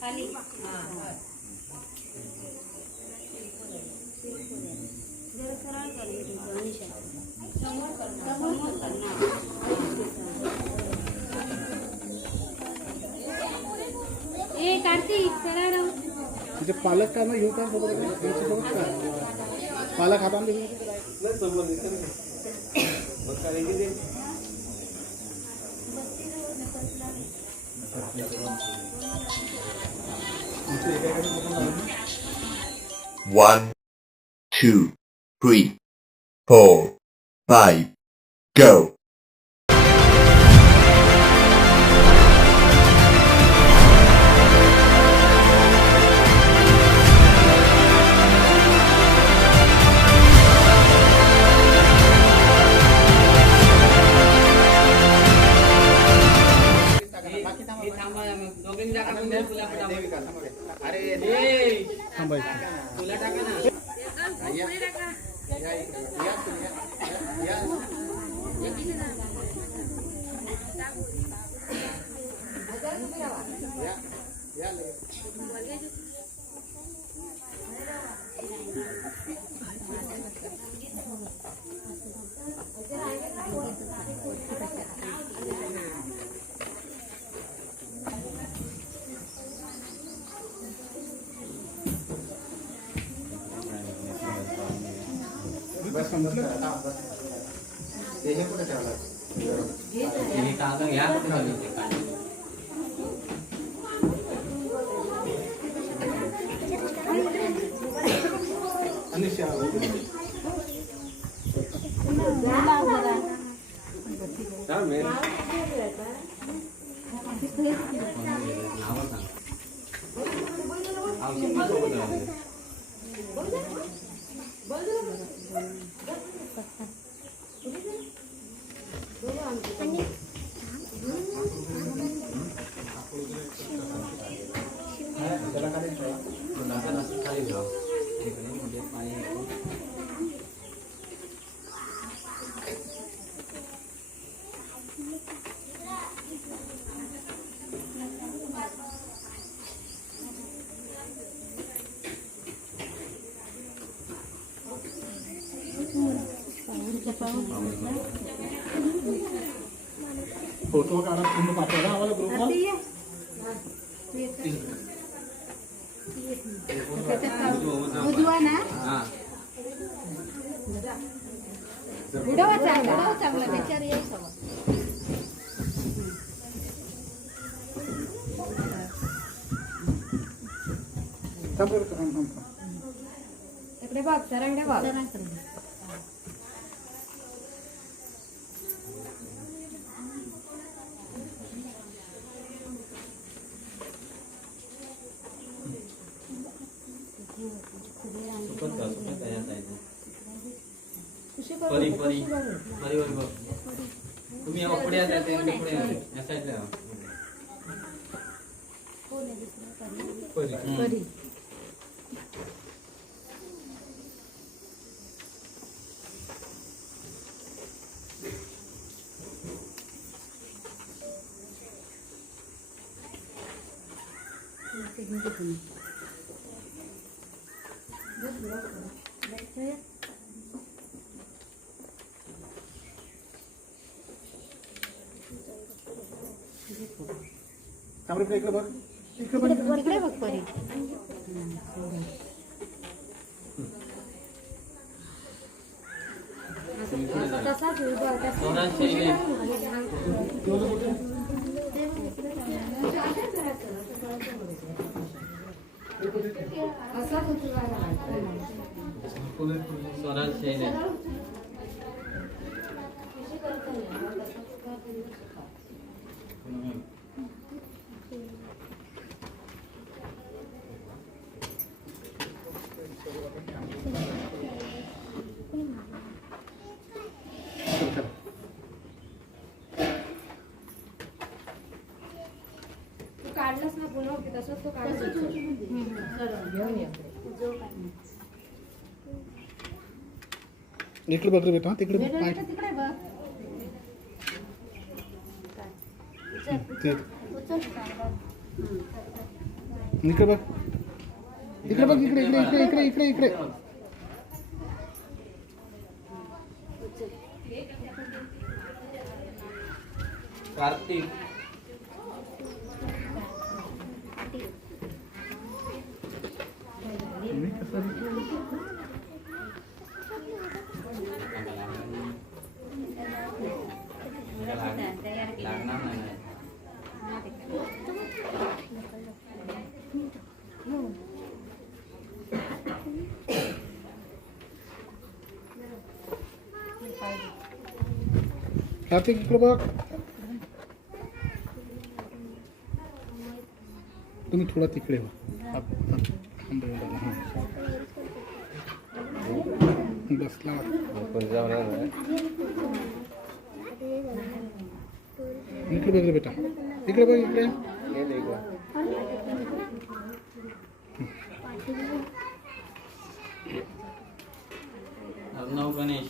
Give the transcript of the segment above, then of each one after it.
खाली जरा सरळ कर अनिशा समोर कर ना ए कार्तिक सरळ तिथे पालक का ना घेऊ का पालक हाताने घेऊ नाही समोर मग काय दे 1, 2, 3, 4, 5, go. फोटो काढा तुम्ही पाठवा आम्हाला ग्रुपला बुधवा ना व्हिडिओ चांगला त्याच्यावर येईल सगळं इकडे बघ सरांकडे बघ परी परी परी वर बघ तुम्ही पुढे या पुढे या साईडला परी परी इकडे बघ इकडे बघ परी तसाच काढलास ना पुन्हा तसंच तो काढायचा घेऊन ये इकडे बघ रे बेटा तिकडे तिकडे बघ इकडे बघ, इकडे बघ, इकडे इकडे इकडे इकडे इकडे इकडे. कार्तिक लागणार नाही. कार्तिक इकडे बघ. तुम्ही थोडा तिकडे व्हा. बसला इकडे बघ रे बेटा, इकडे बघ, इकडे. अर्णव गणेश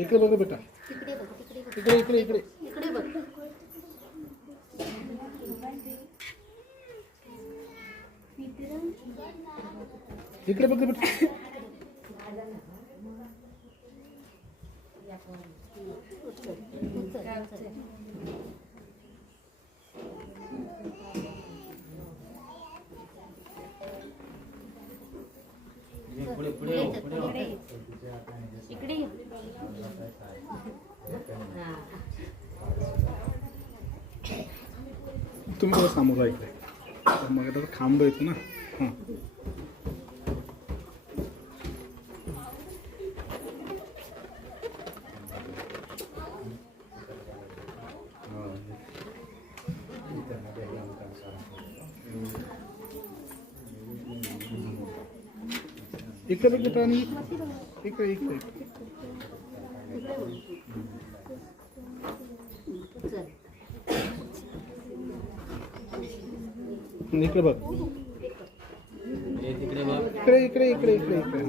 इकडे बघ रे बेटा, इकडे इकडे इकडे. इकडे बघ रे बेटा. पुढे पुढे हो, पुढे हो. इकडे तुम्ही थोडं सामोरं इकडे. मग आता खांब येतो ना. हां इकडे बघ बेटा, आणि इकडे इकडे इकडे बघ, तिकडे बघ. इकडे इकडे इकडे इकडे इकडे.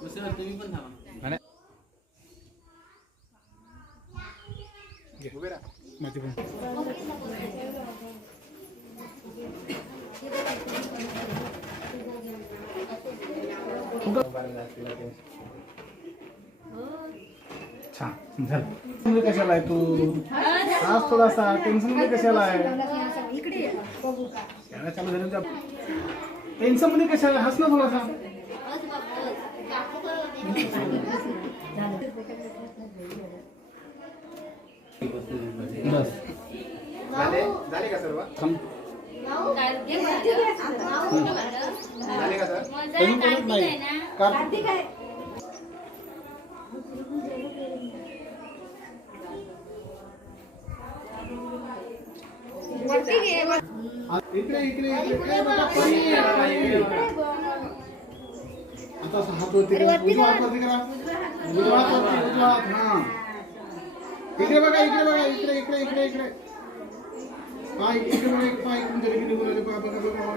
दुसरं तुम्ही पण थांबा. माझी पण छान झालं. मध्ये कशाला आहे तू? आज थोडासा टेन्शन मध्ये कशाला आहे? चालू झालं. टेन्शन मध्ये कशाला? हस ना थोडासा. बस झाले का सर्व? झाले का सर? अजून कोणच नाही. कार्तिक आहे. इकडे इकडे इकडे बघा, आता हात वरती करा. उजवा हात वरती करा. उजवा हात वरती, उजवा हात. हां इकडे बघा, इकडे बघा, इकडे इकडे इकडे इकडे. पाय इकडे बघा, एक पाय इकडून तरी निघून आले. बघा बघा बघा.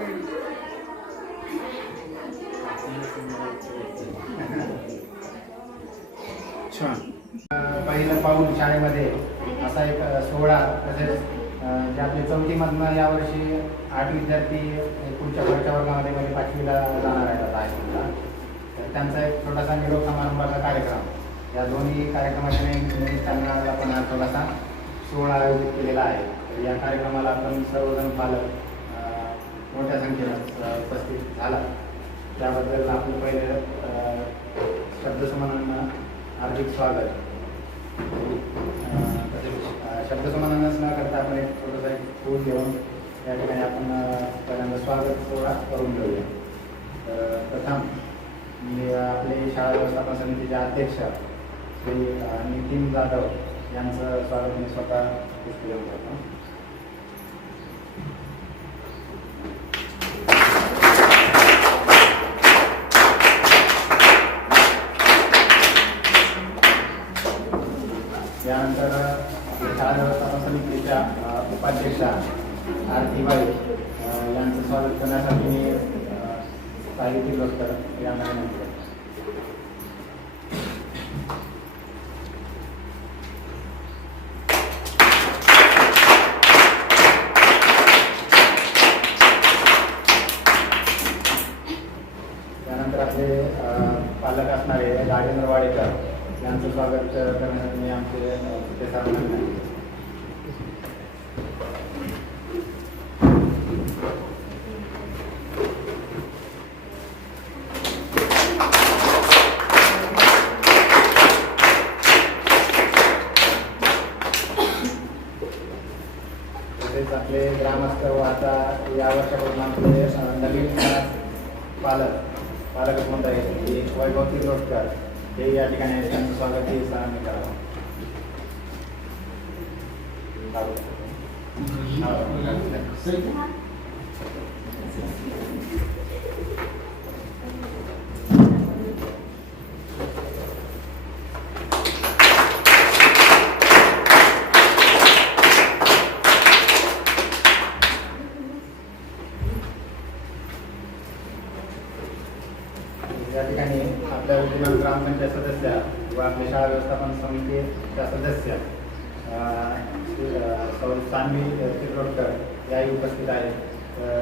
छान. पहिलं पाऊल शाळेमध्ये असा एक सोहळा. तसेच जे आपले चौथीमधनं यावर्षी 8 विद्यार्थी पुढच्या वर्गामध्ये म्हणजे 5वीला जाणार आहेत आता हायस्कूलला. तर त्यांचा एक छोटासा निरोप समारंभाचा कार्यक्रम. या दोन्ही कार्यक्रमाच्या निमित्तानं आपण हा थोडासा सोहळा आयोजित केलेला आहे. तर या कार्यक्रमाला आपण सर्वजण पालक मोठ्या संख्येनं उपस्थित झाला. त्याबद्दल आपलं पहिलं शब्दसमानांना हार्दिक स्वागत. शब्दसमानांनाच न करता आपण एक छोटंसं एक फूल घेऊन या ठिकाणी आपण पहिल्यांदा स्वागत सोहळा करून घेऊया. प्रथम मी आपले शाळा व्यवस्थापन समितीचे अध्यक्ष श्री नितीन जाधव यांचं स्वागत मी स्वतः पुष्प देऊन करतो. त्यानंतर शाळा व्यवस्थापन समितीच्या उपाध्यक्षा आरतीबाई यांचं स्वागत करण्यासाठी मी साहित्य डॉक्टर यांना विनंती करतो. त्यानंतर आपले पालक असणारे राजेंद्र वाडेकर यांचं स्वागत करण्यासाठी मी आमचे ते साहेबांना तसेच आपले ग्रामस्थ व आता या वर्षापासून आपले नवीन पालकच म्हणता येईल वैभव तिरोडकर हे या ठिकाणी त्यांचं स्वागत ही सरांनी करावं. या ठिकाणी आपल्या विद्यमान ग्रामपंचायत सदस्य व आपल्या शाळा व्यवस्थापन समितीच्या सदस्य सौ सान्वी तिरोडकर याही उपस्थित आहेत.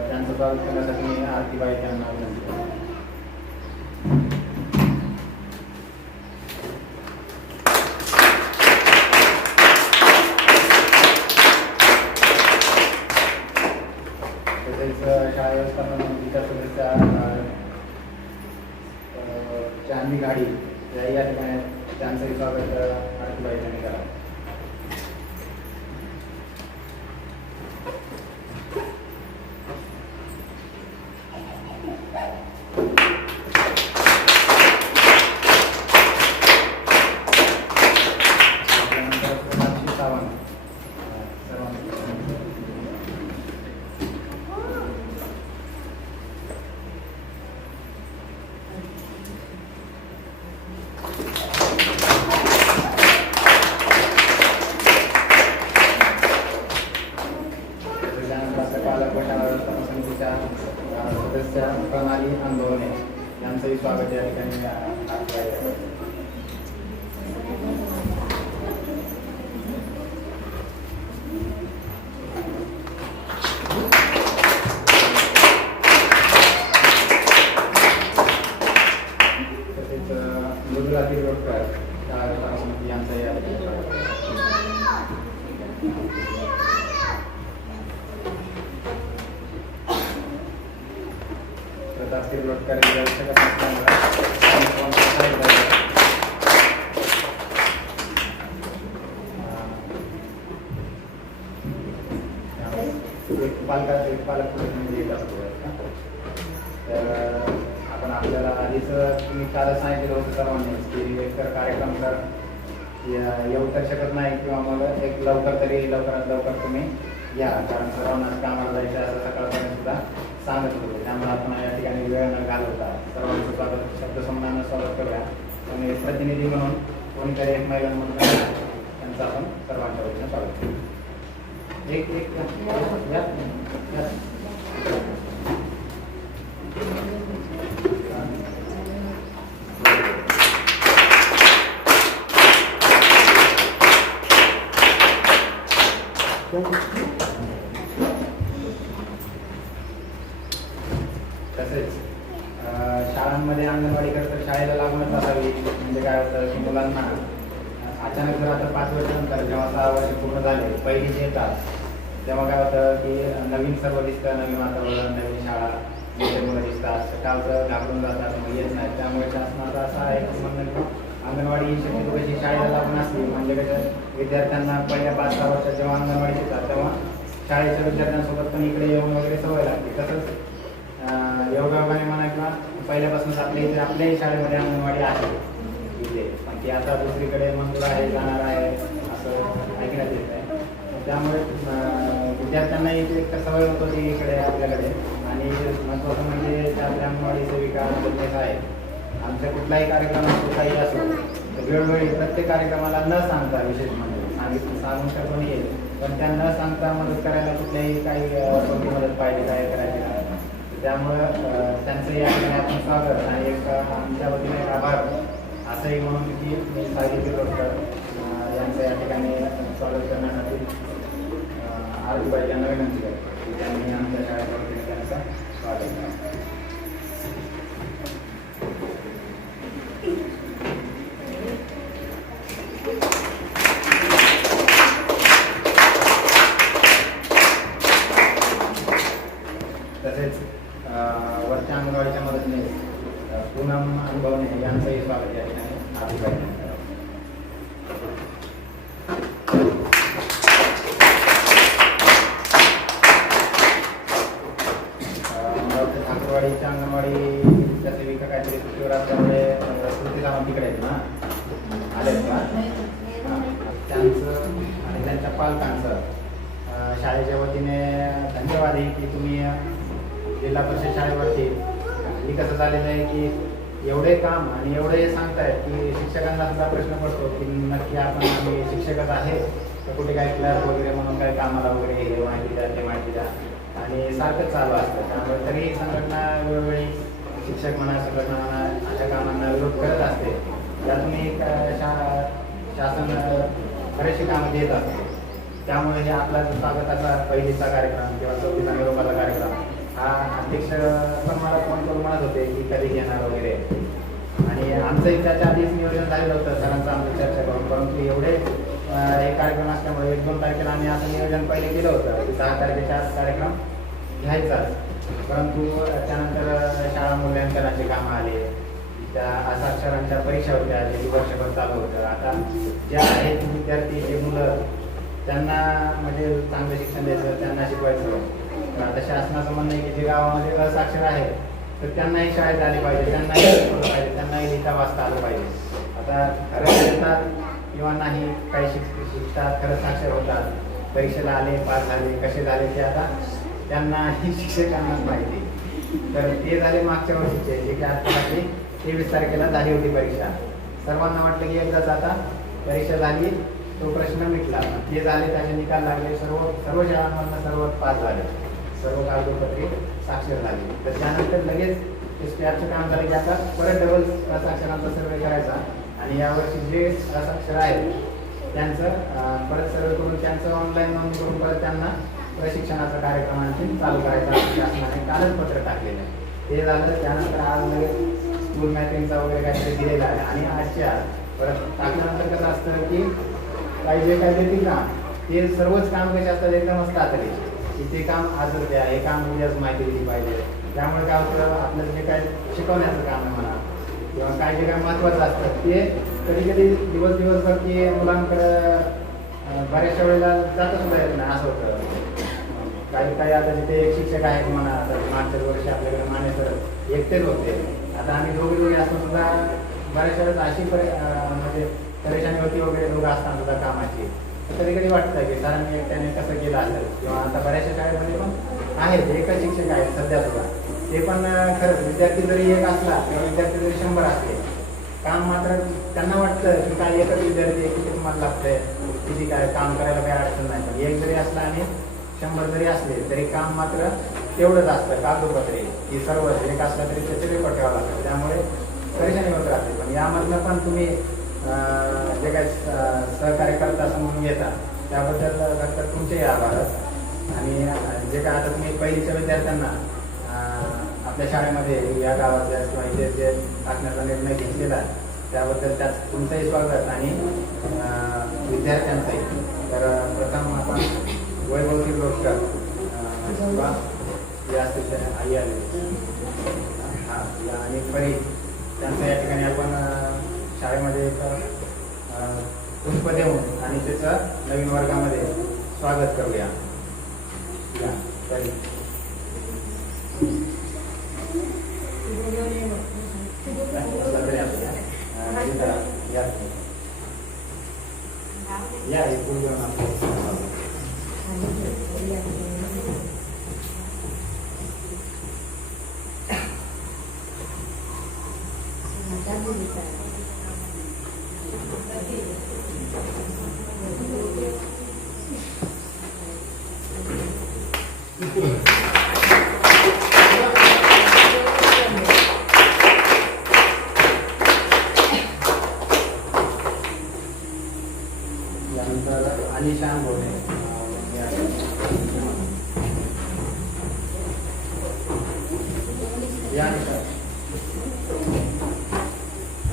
त्यांचं स्वागत करण्यासाठी मी आरतीबाई यांना विनंती करतो. तसेच शाळा व्यवस्थापन समितीच्या सदस्य जानवी गाडी या ठिकाणी त्यांचंही स्वागत आरतीबाई यांनी करावं. त्यानंतर सोनाक्षी सावंत पालक व शाळा व्यवस्थापन समितीच्या सदस्य प्रणाली आंदोलने यांचंही स्वागत या ठिकाणी तसेच मृदुला तिरोडकर शाळा व्यवस्थापन समिती यांचंही या ठिकाणी स्वागत. तिरोडकर पालक येत असतो. तर आपण आपल्याला आधीच तुम्ही काल सांगितलं होतं सर्वांनीच की एकतर कार्यक्रम तर येऊ तर शकत नाही किंवा मग एक लवकरात लवकर तुम्ही या, कारण सर्वांना कामाला जायचं असं सकाळपर्यंत सुद्धा सांगत होते. त्यामुळे आपण या ठिकाणी वेळ न घालवता सर्वांचं स्वागत शब्दसमानानं स्वागत करूया. आणि प्रतिनिधी म्हणून कोणीतरी एक महिलांमधून त्यांचं आपण सर्वांच्या वतीनं स्वागत करू. एक या तसेच शाळांमध्ये अंगणवाडी तर शाळेला लागूनच असावी. म्हणजे काय होतं की मुलांना अचानक जर आता 5 वर्षानंतर जेव्हा 6 वर्ष पूर्ण झाले पहिली येतात तेव्हा काय होतं की नवीन सर्व दिसतं, नवीन वातावरण, नवीन शाळा, मोठे मुलं दिसतात, सकाळचं घाबरून जातात, मग येत नाही. त्यामुळे शासनाचं असं आहे की म्हणणं की अंगणवाडी शक्यतो कशी शाळेला लागून असली म्हणजे कसं विद्यार्थ्यांना पहिल्या 5-6 वर्षात जेव्हा अंगणवाडी शिकतात तेव्हा शाळेच्या विद्यार्थ्यांसोबत पण इकडे येऊन वगैरे सवय लागते. तसंच योगायोगाने म्हणा किंवा पहिल्यापासूनच आपल्या इथे आपल्याही शाळेमध्ये अंगणवाडी आहे इथे, पण ती आता दुसरीकडे मंजूर आहे, जाणार आहे असं ऐकण्यात येत आहे. त्यामुळे विद्यार्थ्यांना इथे एक सवय होत होती इकडे आपल्याकडे. आणि महत्त्वाचं म्हणजे त्या अंगणवाडी सेविका मदतनीस आहे. आमच्या कुठलाही कार्यक्रम असतो काही असो तर वेळोवेळी प्रत्येक कार्यक्रमाला न सांगता, विशेष म्हणजे सांगून शकतो येईल पण त्या न सांगता मदत करायला कुठल्याही काही कोणती मदत पाहिजे काय करायची काय. त्यामुळं त्यांचं या ठिकाणी आपण स्वागत आणि एक आमच्या वतीने एक आभार असंही म्हणून की मी साहित्य डॉक्टर यांचं या ठिकाणी स्वागत करण्यासाठी आरती यांना विनंती करतो की त्यांनी आमच्या शाळेच्या वतीने त्यांचं स्वागत केलं. तसेच वरच्या अंगणवाडीच्या मदतीने पूनम अनुभवणे यांचंही स्वागत या ठिकाणी आरती ठाकरवाडीच्या अंगणवाडीच्या सेविका काहीतरी सुट्टीवर असल्यामुळे स्मृती सावंत तिकडे आहेत ना, आलेत का त्यांचं आणि त्यांच्या पालकांचं शाळेच्या वतीने धन्यवाद आहे की तुम्ही जिल्हा परिषद शाळेवरती हल्ली कसं झालेलं आहे की एवढे काम आणि एवढे हे सांगतायत की शिक्षकांना सुद्धा प्रश्न पडतो की नक्की आम्ही शिक्षकच आहे तर कुठे काय क्लास वगैरे म्हणून काय कामाला वगैरे हे माहिती द्या ते माहिती द्या आणि सारखंच चालू असतं. त्यामुळे तरी संघटना वेळोवेळी शिक्षक म्हणा संघटना म्हणा अशा कामांना विरोध करत असते. त्यातून शासन बरेचसे कामं देत असते. त्यामुळे हे आपला स्वागताचा पहिलीचा कार्यक्रम किंवा 24 निरोपाचा कार्यक्रम हा अध्यक्ष पण मला फोन करून म्हणत होते की कधी घेणार वगैरे आणि आमचंही त्याच्या आधीच नियोजन झालेलं होतं सरांचं आमचं चर्चा करून. परंतु एवढे एक कार्यक्रम असल्यामुळे 1-2 तारखेला आम्ही असं नियोजन पहिले केलं होतं की 10 तारखेचा कार्यक्रम घ्यायचाच. परंतु त्यानंतर शाळा मूल्यांकनाचे कामं आले, त्या हस्ताक्षरांच्या परीक्षा होत्या जे वर्षभर चालू होतं. आता जे आहेत विद्यार्थी जे मुलं त्यांना म्हणजे चांगलं शिक्षण द्यायचं, त्यांना शिकवायचं. तर आता शासनाचं म्हणणं आहे की जे गावामध्ये असाक्षर आहे तर त्यांनाही शाळेत आले पाहिजे, त्यांनाही शिकवलं पाहिजे, त्यांनाही लिहिता वाचता आलं पाहिजे. आता खरंच येतात किंवा नाही, काही शिकतात खरंच साक्षर होतात, परीक्षेला आले पास झाले कसे झाले ते आता त्यांनाही शिक्षकांनाच माहिती. तर ते झाले मागच्या वर्षीचे जे की आता 23 तारखेला झाली होती परीक्षा. सर्वांना वाटलं की एकदाच आता परीक्षा झाली तो प्रश्न मिटला. ते झाले त्याचे निकाल लागले, सर्व शाळांमधनं सर्व पास झाले, सर्व कागदपत्रे साक्षर झाली. तर त्यानंतर लगेच ते स्पॅरचं काम झालं की आता परत डबल साक्षरांचा सर्वे करायचा आणि यावर्षी जे असाक्षर आहेत त्यांचं परत सर्वे करून त्यांचं ऑनलाईन नोंद करून परत त्यांना प्रशिक्षणाचा कार्यक्रम आणखी चालू करायचा शासनाने कालच पत्र टाकलेलं आहे. ते झालं. त्यानंतर आज लगेच स्कूल मॅपिंगचा वगैरे काहीतरी दिलेला आहे आणि आजच्या परत टाकल्यानंतर कसं असतं की काही जे काय देतील काम ते सर्वच काम कसे असतात एकदमच तातडीचे की ते काम आजच द्या, हे काम उद्याच माहिती दिली पाहिजे. त्यामुळे काय होतं आपलं जे काय शिकवण्याचं काम आहे म्हणा किंवा काय जे काय महत्त्वाचं असतं ते कधी कधी दिवसभर की मुलांकडं बऱ्याचशा वेळेला जाता सुद्धा येत नाही असं होतं. काही आता जिथे एक शिक्षक आहेत म्हणा, आता मागच्या वर्षी आपल्याकडे माने सर एकटेच होते. आता आम्ही दोघे असतो सुद्धा बऱ्याचशा वेळेस अशी म्हणजे परेशानी होती वगैरे दोघं असताना सुद्धा कामाची. कधी कधी वाटतं की सरांनी एकट्याने कसं केलं असेल किंवा आता बऱ्याचशा शाळेमध्ये पण आहेत एकच शिक्षक आहेत सध्या सुद्धा. ते पण खरंच विद्यार्थी जरी एक असला किंवा विद्यार्थी जरी 100 असले काम मात्र त्यांना वाटतं की काय एकच विद्यार्थी किती तुम्हाला लागतंय किती काय काम करायला काही अडचण नाही. पण एक जरी असला आणि 100 जरी असले तरी काम मात्र तेवढंच असतं कागदोपत्री की सर्व एक असला तरी त्याचे रेकॉर्ड ठेवावं लागतं. त्यामुळे परेशानी होत राहते. पण यामधनं पण तुम्ही जे काही सहकार्य करता असं म्हणून येता त्याबद्दल तुमचेही आभार. आणि जे काय आता तुम्ही पहिलीच्या विद्यार्थ्यांना आपल्या शाळेमध्ये या गावातल्या किंवा इथे जे टाकण्याचा निर्णय घेतलेला आहे त्याबद्दल त्यात तुमचंही स्वागत आणि विद्यार्थ्यांचंही. तर प्रथम आपण वैभव किर्लोस्कर या अतिशय आई आले हां या आणि परी त्यांचं या ठिकाणी आपण शाळेमध्ये एक पुष्प देऊन आणि त्याचं नवीन वर्गामध्ये स्वागत करूया. या परी या एकूण घेऊन आपण यानंतर अनिशान बोलणे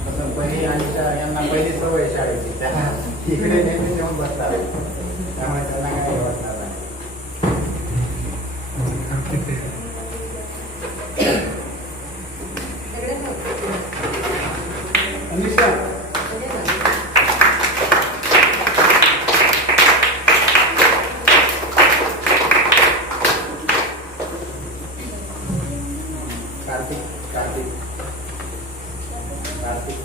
असं परी अनिशा यांना पहिली सवय शाळेची त्या इकडे नेहमी येऊन बसतात त्यामुळे त्यांना काही वाटणार नाही. अनिशा कार्तिक कार्तिक कार्तिक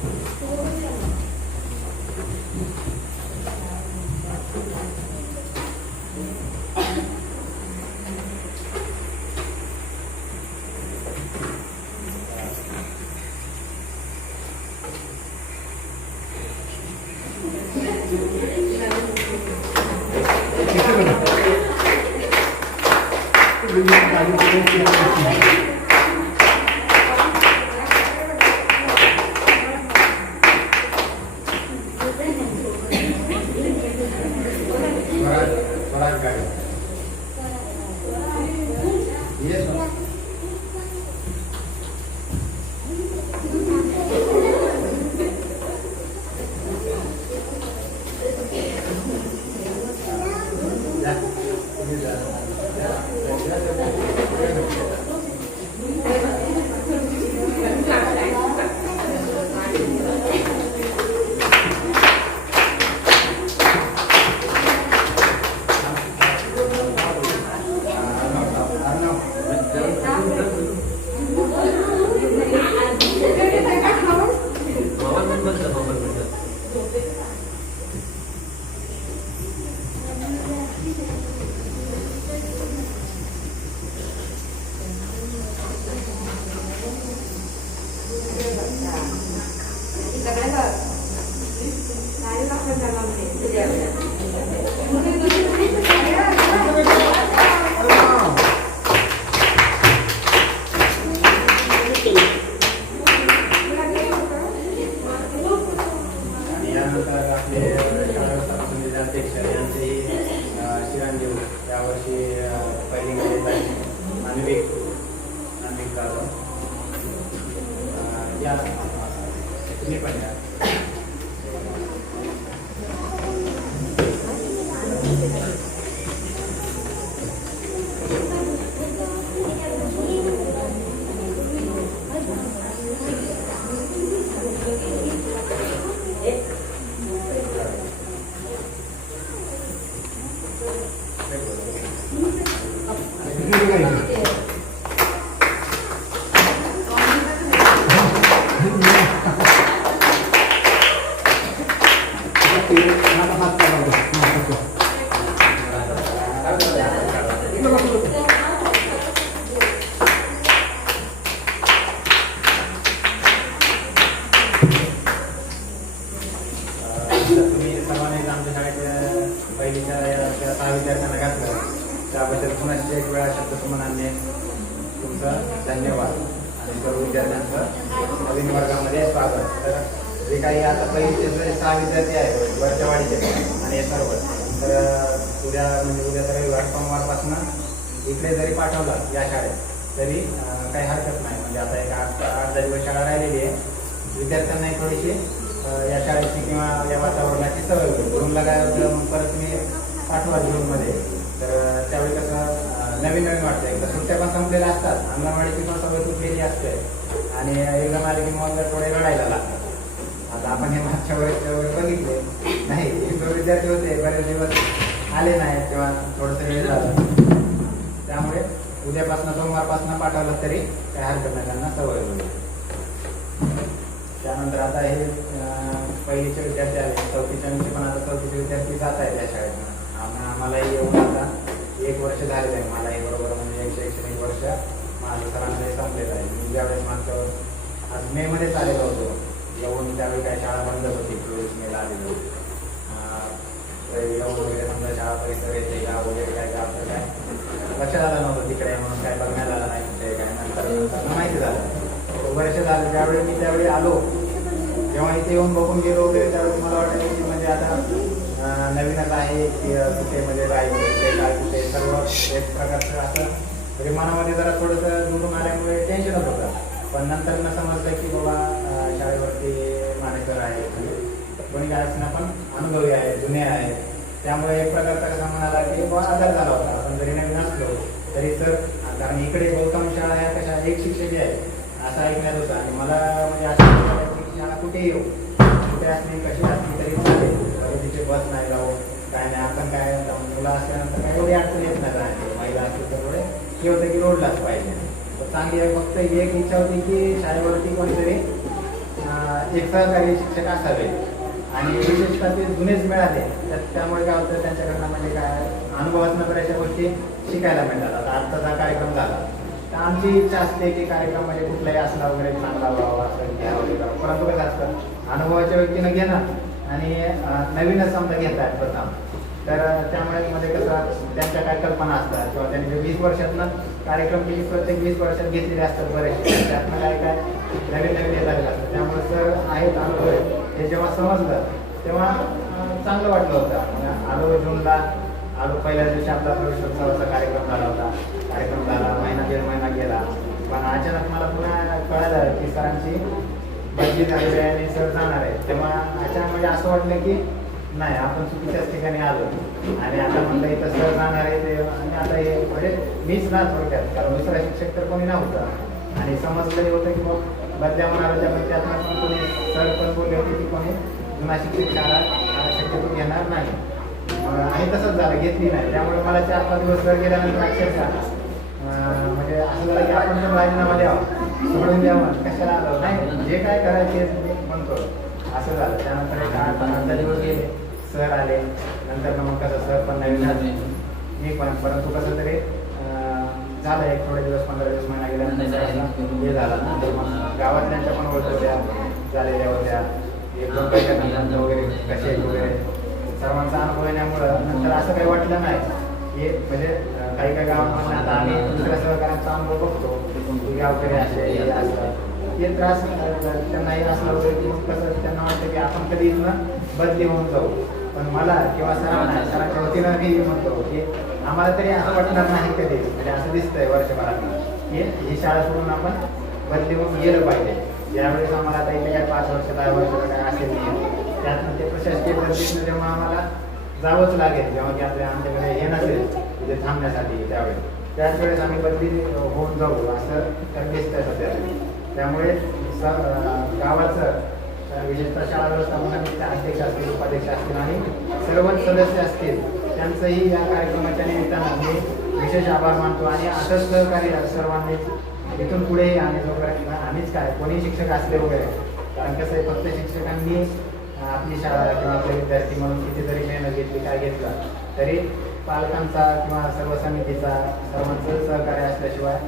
स्वराज गाडी येस आणि यानंतर आपले शाळा समितीचे अध्यक्ष यांचेही शिरांदेव यावर्षी पहिली अन्विक जाधव या तुम्ही पण या. तुम्ही सर्वांनी आमच्या शाळेच्या पहिलीच्या या 6 विद्यार्थ्यांना घातलं त्याबद्दल पुन्हा एक वेळा शब्दसन्मानाने तुमचं धन्यवाद आणि सर्व विद्यार्थ्यांचं नवीन वर्गामध्ये स्वागत. तर जे काही आता पहिलीचे जे 6 विद्यार्थी आहेत वरच्या वाडीचे आणि हे सर्व तर उद्या म्हणजे उद्या रविवार सोमवारपासून इकडे जरी पाठवलं या शाळेत तरी काही हरकत नाही. म्हणजे आता एक 8-10 दिवस शाळा राहिलेली आहे विद्यार्थ्यांनाही थोडीशी या शाळेची किंवा या वातावरणाची सवय होईल. रूमला काय होतं मग परत मी पाठवा जूनमध्ये तर त्यावेळी कसं नवीन नवीन वाटतं. एकदा सुट्ट्या पण संपलेल्या असतात, अंगणवाडीची पण सवय तुटलेली असते आणि एकदम आले की मग थोडे रडायला लागतात. आता आपण हे मागच्या वेळेस वगैरे बघितले नाही, जो विद्यार्थी होते बरेच दिवस आले नाहीत किंवा थोडंसं वेळ झालं, त्यामुळे उद्यापासून सोमवारपासून पाठवलं तरी काही हरकत नाही, त्यांना सवय होईल. त्यानंतर आता हे पहिलीचे विद्यार्थी आले, चौथीच्या पण आता चौथीचे विद्यार्थी जात आहेत या शाळेत. आम्हालाही येऊन आता 1 वर्ष झालेलं आहे. मलाही बरोबर म्हणजे शैक्षणिक वर्ष माझं सरांचं संपलेलं आहे. मी ज्यावेळेस मागच्या आज मेमध्येच आलेलो होतो येऊन, त्यावेळी काही शाळा बंद होती, 24 मेला आलेलो. येऊन वगैरे समजा शाळा परिसर येते गाव वगैरे काय आपलं काय लक्षात आलं नव्हतं तिकडे म्हणून काय बघण्यात आलं नाही कुठे काय. नंतर माहिती झालं वर्ष झालं. त्यावेळी मी त्यावेळी आलो, जेव्हा इथे येऊन बघून गेलो वगैरे त्यावेळी मला वाटायचं की म्हणजे आता नवीनच आहे की कुठे म्हणजे राहायचं कुठे काय कुठे सर्व एक प्रकारचं असं म्हणजे मनामध्ये जरा थोडंसं दुरून आल्यामुळे टेन्शनच होतं. पण नंतर न समजलं की बाबा शाळेवरती मानेकर आहे, कोणी काय असणं पण अनुभवी आहे, जुने आहे, त्यामुळे एक प्रकारचा कसा म्हणाला की बाबा आधार झाला होता. आपण जरी नवीन असलो तरी तर, कारण इकडे बहुतांश शाळा ह्या कशा एक शिक्षक आहे असं ऐकण्यात होतं. आणि मला म्हणजे अशा शाळा कुठे येऊ, कुठे असणे कशी असली तरी चालेल, तिथे बस नाही जाऊ काय नाही. आपण काय मुलं असल्यानंतर काय एवढी अडचण येत नाही राहते, महिला असतील तर थोडे हे होतं की रोडलाच पाहिजे. तर चांगली फक्त एक इच्छा होती की शाळेवरती कोणीतरी एक सहकारी शिक्षक असावे आणि विशेषतः ते जुनेच मिळाले. त्यामुळे काय होतं त्यांच्याकडनं म्हणजे काय अनुभवातनं बऱ्याचशा गोष्टी शिकायला मिळतात. आता आत्ताचा कार्यक्रम झाला तर आमची इच्छा असते की कार्यक्रम म्हणजे कुठलाही असला वगैरे चांगला व्हावा असं घ्यावं वगैरे, परंतु कसं असतं अनुभवाच्या व्यक्तीनं घेणं आणि नवीनच समजा घेत आहेत प्रथम, तर त्यामुळे मध्ये कसं त्यांच्या काय कल्पना असतात किंवा त्यांनी जे 20 वर्षातनं कार्यक्रम केली प्रत्येक 20 वर्षात घेतलेले असतात बरेचसे, त्यातनं काय काय नवीन नवीन येत असतं. त्यामुळे सर आहेत अनुभव हे जेव्हा समजलं तेव्हा चांगलं वाटलं होतं. आलो जूनला आलो, पहिल्या दिवशी आपला प्रवेशोत्सवाचा कार्यक्रम झाला होता. कार्यक्रम झाला, महिना 1.5 महिना गेला, पण अचानक मला पुन्हा कळालं की सरांची बदली झालेली आहे आणि सर जाणार आहे. तेव्हा अचानक म्हणजे असं वाटलं की नाही आपण चुकीच्याच ठिकाणी आलो आणि आता म्हणलं इथं सर जाणार आहे ते, आणि आता हे म्हणजे मीच ना थोडक्यात, कारण दुसरा शिक्षक तर कोणी नव्हता आणि समजलंही होतं की मग बदल्या होणार होत्या, पण त्यातनं पण कोणी सर पण बोलले होते की कोणी जुना शिक्षक शाळा शक्यतो घेणार नाही आणि तसंच झालं, घेतली नाही. त्यामुळे मला 4-5 दिवस सर गेल्यानंतर अक्षरशः म्हणजे असं झालं की आपण पण राजीनामा द्यावा, सोडून द्यावं, कशाला आलो नाही, जे काय करायचे म्हणतो असं झालं. त्यानंतर 8-10 दिवस गेले, सर आले, नंतर मग कसं सर पण नवीन झाले, मी पण, परंतु कसं तरी झालं एक थोडे दिवस 15 दिवस महिना गेल्यानंतर हे झाला ना, तर मग गावातल्यांच्या पण ओळखल्या झालेल्या होत्या, 1-2 बैठका वगैरे कसे वगैरे सर्वांचा अनुभव येण्यामुळं नंतर असं काही वाटलं नाही की म्हणजे काही काही गावांमध्ये आता आम्ही दुसऱ्या सहकार्यांचा अनुभव बघतो की गावकरी असे असतात, हे त्रास त्यांनाही असला वगैरे की कसं त्यांना वाटतं की आपण कधी इथनं बदली होऊन जाऊ. पण मला किंवा सरांच्या वतीनं मी म्हणतो की आम्हाला तरी असं वाटणार नाही कधी, म्हणजे असं दिसतंय वर्षभरात की ही शाळा सोडून आपण बदली होऊन गेलं पाहिजे. ज्यावेळेस आम्हाला आता इथे काय 5 वर्ष 10 वर्ष काय असेल नाही, त्यातनं ते प्रशासकीय पद्धतीनं जेव्हा आम्हाला जावंच लागेल, जेव्हा की आपल्या आमच्याकडे हे नसेल म्हणजे थांबण्यासाठी त्याच वेळेस आम्ही बदली होऊन जाऊ असं तर दिसतंय सध्या. त्यामुळे गावाचं विशेषतः शाळा व्यवस्थापनाचे अध्यक्ष असतील, उपाध्यक्ष असतील आणि सर्वच सदस्य असतील त्यांचंही या कार्यक्रमाच्या निमित्तानं मी विशेष आभार मानतो. आणि असंच सहकार्य सर्वांनीच इथून पुढेही आणि जोपर्यंत आम्हीच काय कोणी शिक्षक असले वगैरे, कारण कसं आहे फक्त शिक्षकांनी आपली शाळा किंवा आपले विद्यार्थी म्हणून कितीतरी मेहनत घेतली काय घेतलं तरी पालकांचा किंवा सर्व समितीचा सर्वांचं सहकार्य असल्याशिवाय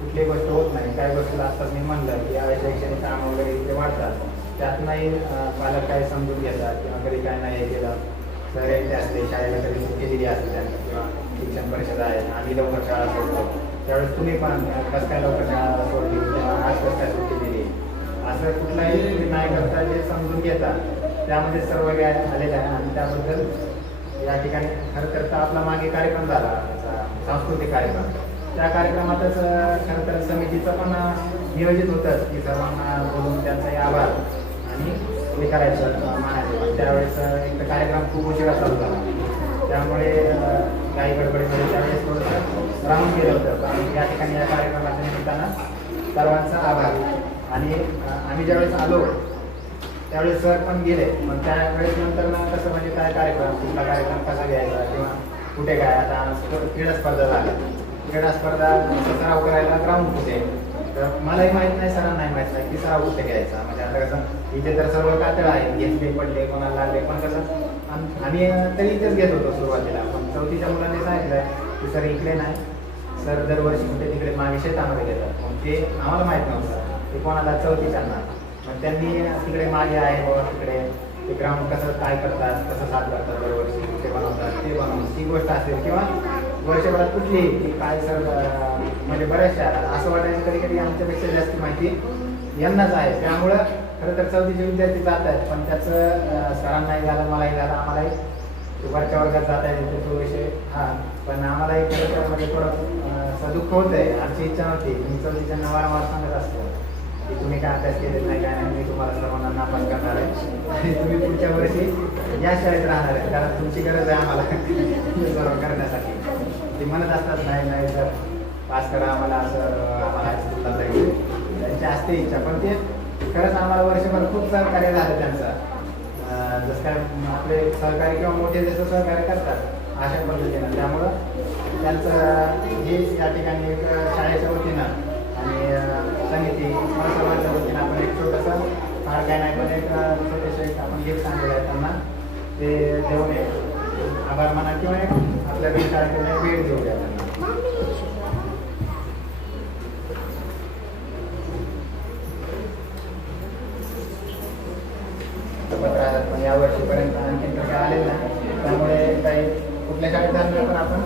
कुठली गोष्ट होत नाही. काही गोष्टीला आत्ताच मी म्हणलं की या शैक्षणिक काम वगैरे इथे वाढतात, त्यातनंही पालक काही समजून घेतात किंवा कधी काय नाही हे केलं सर येते असते शाळेला कधी सुट्टी दिली असते त्यांना किंवा शिक्षण परिषद आहे आम्ही लवकर शाळा सोडतो त्यावेळेस तुम्ही पण कसं काय लवकर शाळा सोडली किंवा आज कसं काय सुट्टी दिली असं कुठलाही नाही करता जे समजून घेतात त्यामध्ये सर्व काही आलेलं आहे. आणि त्याबद्दल या ठिकाणी खरं तर आपला मागे कार्यक्रम झाला सांस्कृतिक कार्यक्रम, त्या कार्यक्रमातच खरं तर समितीचं पण नियोजित होतं की सर्वांना बोलून त्यांचाही आभार आणि हे करायचं मानायचं. पण त्यावेळेस एक कार्यक्रम खूप उशिरा चालू झाला त्यामुळे काही गडबडीमध्ये त्यावेळेस थोडंसं राहून गेलं होतं. आणि या ठिकाणी या कार्यक्रमाच्या निमित्तानं सर्वांचा आभार. आणि आम्ही ज्यावेळेस आलो त्यावेळेस सर पण गेले, पण त्यावेळेस नंतर ना कसं म्हणजे काय कार्यक्रम, कुठला कार्यक्रम कसा घ्यायचा किंवा कुठे काय, आता क्रीडा स्पर्धा झाल्या, क्रीडा स्पर्धा सराव करायला ग्राउंड कुठे, तर मलाही माहीत नाही, सरांना नाही माहीत नाही की सराव कुठे घ्यायचा. म्हणजे आता कसं इथे तर सर्व कातळ आहे, घेतले पडले कोणाला लागले, पण कसं आम्ही तरी इथेच घेत होतो सुरुवातीला. पण चौथीच्या मुलांनी सांगितलं की सर इकडे नाही, सर दरवर्षी कुठे तिकडे मागे शेतामध्ये घेतात. मग ते आम्हाला माहीत नव्हतं, ते कोणाला चौथीच्यांना. मग त्यांनी तिकडे मागे आहे बाबा, तिकडे ते ग्राउंड कसं काय करतात, कसं साथ करतात दरवर्षी, ते बनवतात, ते बनवतात, ती गोष्ट असेल किंवा वर्षभरात कुठली की काय सर, म्हणजे बऱ्याचशा असं वाटायचं कधी कधी आमच्यापेक्षा जास्त माहिती यांनाच आहे. त्यामुळं खरं तर चौथीचे विद्यार्थी जात आहेत, पण त्याचं सरांनाही झालं, मलाही झालं, आम्हालाही वरच्या वर्गात जाता येते तो विषय. हां, पण आम्हालाही खरं तर म्हणजे थोडं दुःख होतं आहे. आमची इच्छा नव्हती. मी चौथीच्यांना वारंवार सांगत असतो की तुम्ही काय अभ्यास केलेत नाही, काय नाही, मी तुम्हाला सर्वांना नापास करणार आहे आणि तुम्ही पुढच्या वर्षी या शाळेत राहणार आहे, कारण तुमची गरज आहे आम्हाला सर्व करण्यासाठी. ते म्हणत असतात नाही नाही सर पास करा आम्हाला, असं आम्हाला हायस्कूलला जाईल, त्यांची असते इच्छा. पण ते खरंच आम्हाला वर्षभर खूप सहकार्य झालं त्यांचं. जसं काय आपले सहकारी किंवा मोठे जसं सहकार्य करतात अशा पद्धतीनं. त्यामुळं त्यांचं हे या ठिकाणी एक शाळेच्या वतीनं आणि समिती सर्वांच्या वतीनं आपण एक छोटंसं फार काय नाही पण एक छोटेसे एक आपण गिफ्ट आणलेलं आहे त्यांना, ते देऊन एक आभार माना किंवा एक आपल्या भेट कार्यक्रमाला भेट देऊ द्या त्यांना. पण या वर्षीपर्यंत आणखी तर काय आलेलं नाही, त्यामुळे काही कुठल्या शाळेत झालं पण आपण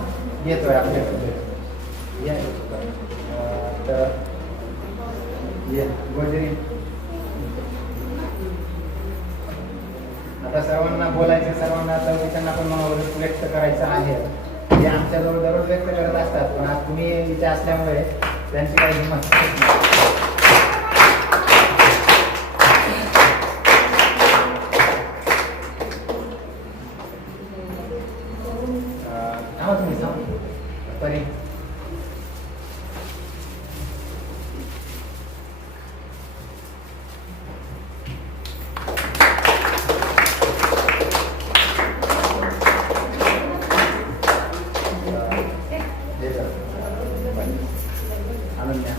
घेतोय आपल्याकडे. तर गोजरी आता सर्वांना बोलायचं, सर्वांना चौथीच्यांना पण मनोगत व्यक्त करायचं आहे. ते आमच्याजवळ दररोज व्यक्त करत असतात, पण आज तुम्ही इथे असल्यामुळे त्यांची काही हिंमत तुम्ही सांग तरी अनन्या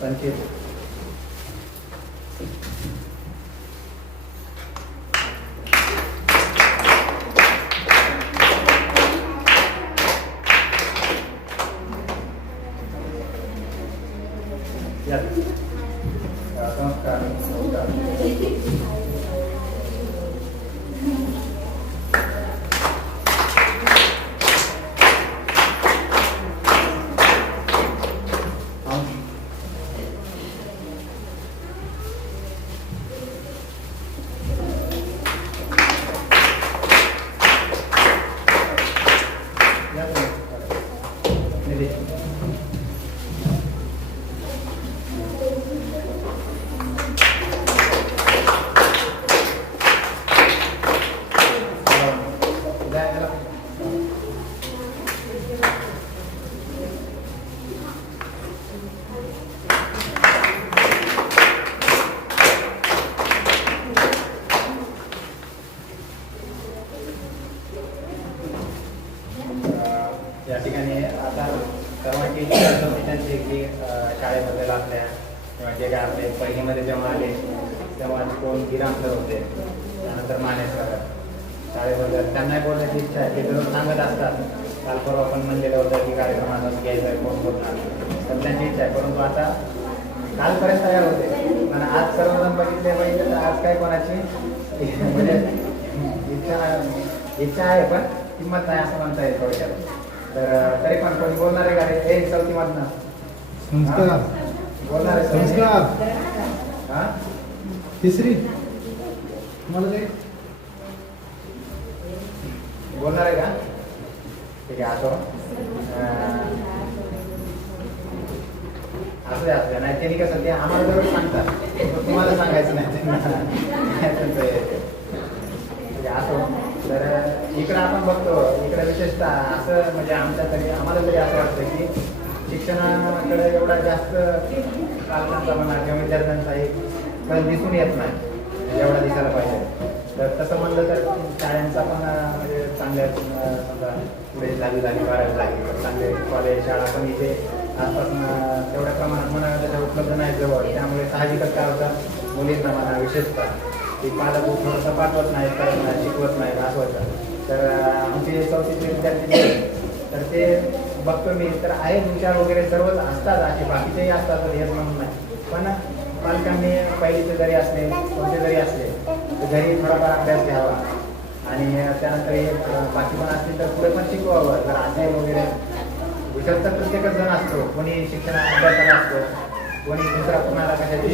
संकेत या ठिकाणी आता सर्वांची त्यांची की शाळेमध्ये लागल्या किंवा जे काय आपले पहिलीमध्ये जेव्हा आले तेव्हा कोण गिराम सर होते, त्यानंतर माने सर, शाळेबद्दल त्यांनाही बोलण्याची इच्छा आहे. ते जरूर सांगत असतात, काल परवा आपण म्हणलेलं होतं की कार्यक्रमाला घ्यायचं आहे, कोण बोलणार, तर त्यांची इच्छा आहे. परंतु आता कालपर्यंत तयार होते, पण आज सर्वजण बघितले पाहिजे तर आज काय कोणाची म्हणजे इच्छा आहे पण किंमत नाही असं म्हणता येईल थोडक्यात. तर तरी पण कोणी बोलणार आहे का रे? हे चौथी मधनं संस्कार बोलणार आहे संस्कार हां तिसरी तुम्हाला ते बोलणार आहे का? ठीक आहे. असो असं असं नाही त्यांनी कसं ते आम्हाला जवळ सांगतात पण तुम्हाला सांगायचं नाही त्यांचं हे. म्हणजे असं तर इकडं आपण बघतो इकडं विशेषतः असं म्हणजे आमच्या तरी आम्हाला तरी असं वाटतं की शिक्षणाकडे एवढा जास्त पालकांचा म्हणा किंवा विद्यार्थ्यांचा एक कल दिसून येत नाही जेवढा दिसायला पाहिजे. तर तसं म्हणलं तर शाळांचा पण म्हणजे चांगल्या समजा पुढे 10वी झाली 12वी झाली तर चांगले कॉलेज शाळा पण इथे आसपासून तेवढ्या प्रमाणात म्हणा त्याच्या उपलब्ध नाही जवळ. त्यामुळे साहजिकच काय होतं मुलींना म्हणा विशेषतः की पालक थोडंसं पाठवत नाही करत नाही शिकवत नाही भासवत. तर आमचे चौथीचे विद्यार्थी जे तर ते बघतो मी तर आहे हुशार वगैरे सर्वच असतात असे बाकीचेही असतात हेच म्हणून नाही. पण पालकांनी पहिलीचे जरी असले कोणते जरी असले तर घरी थोडाफार अभ्यास घ्यावा आणि त्यानंतर बाकी पण असतील तर पुढे पण शिकवावं. जर असे वगैरे हुशार तर प्रत्येकच जण असतो कोणी शिक्षण अभ्यासाला असतो कोणी दुसरा कुणाला कशाची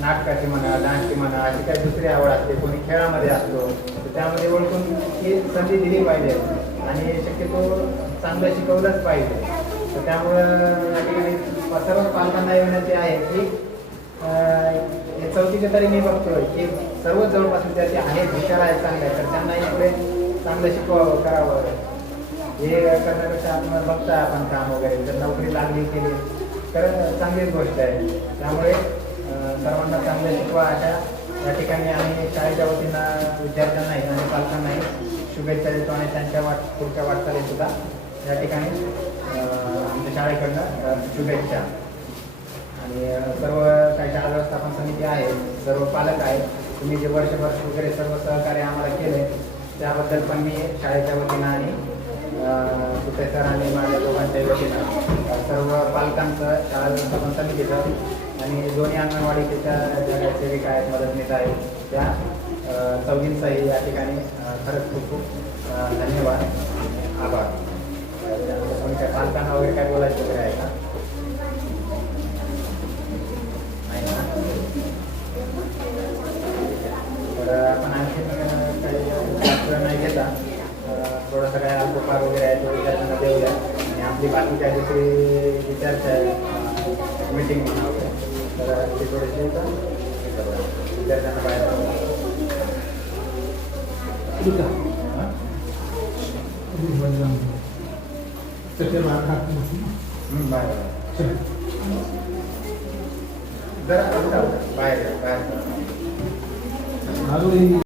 नाटकाची म्हणा डान्सची म्हणा अशी काही दुसरी आवड असते कोणी खेळामध्ये असतो. तर त्यामध्ये ओळखून ही संधी दिली पाहिजे आणि शक्यतो चांगलं शिकवलंच पाहिजे. तर त्यामुळं या ठिकाणी सर्व पालकांना विनंती आहे की चौथीचे तरी मी बघतोय की सर्वच जवळपास विद्यार्थी आहेत हुशार आहेत चांगले तर त्यांना इकडे चांगलं शिकवावं करावं. हे करण्यापेक्षा आपण बघता आपण काम वगैरे जर नोकरी लागली केली तर चांगलीच गोष्ट आहे. त्यामुळे सर्वांना चांगलं शिकवा अशा या ठिकाणी आम्ही शाळेच्या वतीनं विद्यार्थ्यांनाही आणि पालकांनाही शुभेच्छा देतो आणि त्यांच्या पुढच्या वाटचालीत सुद्धा या ठिकाणी आमच्या शाळेकडनं शुभेच्छा. आणि सर्व काही शाळा व्यवस्थापन समिती आहे सर्व पालक आहेत तुम्ही जे वर्षभर वगैरे सर्व सहकार्य आम्हाला केले त्याबद्दल पण मी शाळेच्या वतीनं आणि सुटे सर आणि माझ्या दोघांच्या वतीनं सर्व पालकांचं शाळा व्यवस्थापन समितीचं आणि दोन्ही अंगणवाडीच्या ज्या सेविका आहेत मदतनीस आहेत त्या चौघींचाही या ठिकाणी खरंच खूप खूप धन्यवाद आभार. कोणी काय पालकांना वगैरे काय बोलायचं वगैरे आहे का? तर आपण आणखी काही नाही घेता थोडंसं काय अल्पफार वगैरे आहे तो विद्यार्थ्यांना देऊया आणि आपली बाकी काय दुसरी विचारच्या आहे मीटिंग म्हणा वगैरे तर ते थोडेसे विद्यार्थ्यांना बाहेर बाहेर बाहेर